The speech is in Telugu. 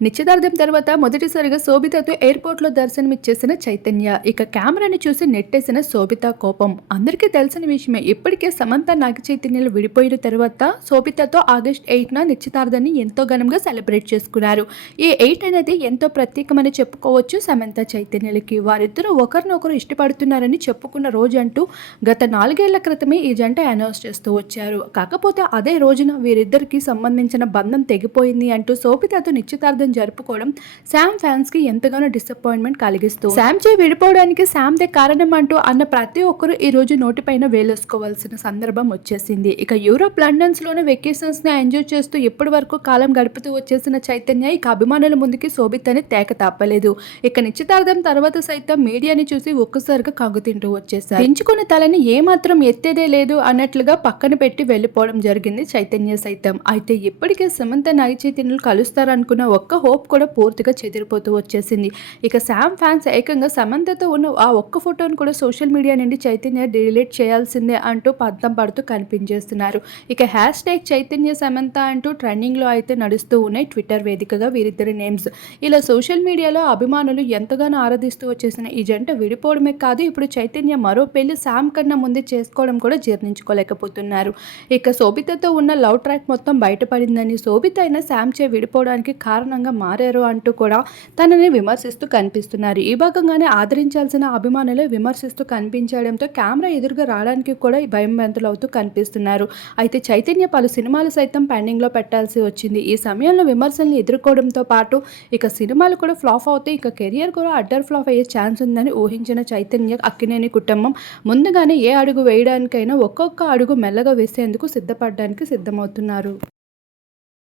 నిశ్చితార్థం తర్వాత మొదటిసారిగా శోభితతో ఎయిర్‌పోర్ట్‌లో దర్శనమిచ్చేసిన చైతన్య. ఇక కెమెరాని చూసి నెట్టేసిన శోభిత కోపం. అందరికీ తెలిసిన విషయమే. ఇప్పటికే సమంత, నాగచైతన్యలు విడిపోయిన తర్వాత శోభితతో ఆగస్ట్ 8న నిశ్చితార్థాన్ని ఎంతో ఘనంగా సెలబ్రేట్ చేసుకున్నారు. ఈ 8 అనేది ఎంతో ప్రత్యేకమని చెప్పుకోవచ్చు సమంత, చైతన్యలకి. వారిద్దరూ ఒకరినొకరు ఇష్టపడుతున్నారని చెప్పుకున్న రోజంటూ గత 4 ఏళ్ల క్రితమే ఈ జంట అనౌన్స్ చేస్తూ వచ్చారు. కాకపోతే అదే రోజున వీరిద్దరికీ సంబంధించిన బంధం తెగిపోయింది అంటూ శోభితతో నిశ్చితార్థం జరుపుకోవడం శామ్ ఫ్యాన్స్ కి ఎంతగానో డిసప్పాయింట్మెంట్ కలిగిస్తూ శామ్ చే విడిపోవడానికి శామ్దే కారణం అంటూ అన్న ప్రతి ఒక్కరు ఈ రోజు నోటిపైన వేలేసుకోవాల్సిన సందర్భం వచ్చేసింది. ఇక యూరోప్ లండన్స్ లోనే వెకేషన్స్ ని ఎంజాయ్ చేస్తూ ఇప్పటి వరకు కాలం గడుపుతూ వచ్చేసిన చైతన్య ఇక అభిమానుల ముందుకి శోభితని తేక తప్పలేదు. ఇక నిశ్చితార్థం తర్వాత సైతం మీడియాని చూసి ఒక్కసారిగా కంగుతింటూ వచ్చేసారు. పెంచుకున్న తలని ఏమాత్రం ఎత్తేదే లేదు అన్నట్లుగా పక్కన పెట్టి వెళ్ళిపోవడం జరిగింది చైతన్య సైతం. అయితే ఇప్పటికే సమంత, నాగ చైతన్యలు కలుస్తారనుకున్న ఒక్క హోప్ కూడా పూర్తిగా చెదిరిపోతూ వచ్చేసింది. ఇక శామ్ ఫ్యాన్స్ ఏకంగా సమంతతో ఉన్న ఆ ఒక్క ఫోటోను కూడా సోషల్ మీడియా నుండి చైతన్య డిలీట్ చేయాల్సిందే అంటూ పంతం పడుతూ కనిపించేస్తున్నారు. ఇక హ్యాష్ ట్యాగ్ చైతన్య సమంత అంటూ ట్రెండింగ్ లో అయితే నడుస్తూ ఉన్నాయి ట్విట్టర్ వేదికగా వీరిద్దరి నేమ్స్. ఇలా సోషల్ మీడియాలో అభిమానులు ఎంతగానో ఆరాధిస్తూ వచ్చేసిన ఈ జంట విడిపోవడమే కాదు, ఇప్పుడు చైతన్య మరో పెళ్లి శామ్ కన్నా ముందే చేసుకోవడం కూడా జీర్ణించుకోలేకపోతున్నారు. ఇక శోభితతో ఉన్న లవ్ ట్రాక్ మొత్తం బయటపడిందని, శోభిత అయినా శామ్ చే విడిపోవడానికి కారణంగా మారారు అంటూ కూడా తనని విమర్శిస్తూ కనిపిస్తున్నారు. ఈ భాగంగానే ఆదరించాల్సిన అభిమానులే విమర్శిస్తూ కనిపించడంతో కెమెరా ఎదురుగా రావడానికి కూడా భయభ్రాంతులవుతూ కనిపిస్తున్నారు. అయితే చైతన్య పలు సినిమాలు సైతం పెండింగ్ లో పెట్టాల్సి వచ్చింది. ఈ సమయంలో విమర్శల్ని ఎదుర్కోవడంతో పాటు ఇక సినిమాలు కూడా ఫ్లాప్ అవుతాయి, ఇక కెరియర్ కూడా అడ్డర్ ఫ్లాప్ అయ్యే ఛాన్స్ ఉందని ఊహించిన చైతన్య, అక్కినేని కుటుంబం ముందుగానే ఏ అడుగు వేయడానికైనా ఒక్కొక్క అడుగు మెల్లగా వేసేందుకు సిద్ధపడడానికి సిద్ధమవుతున్నారు.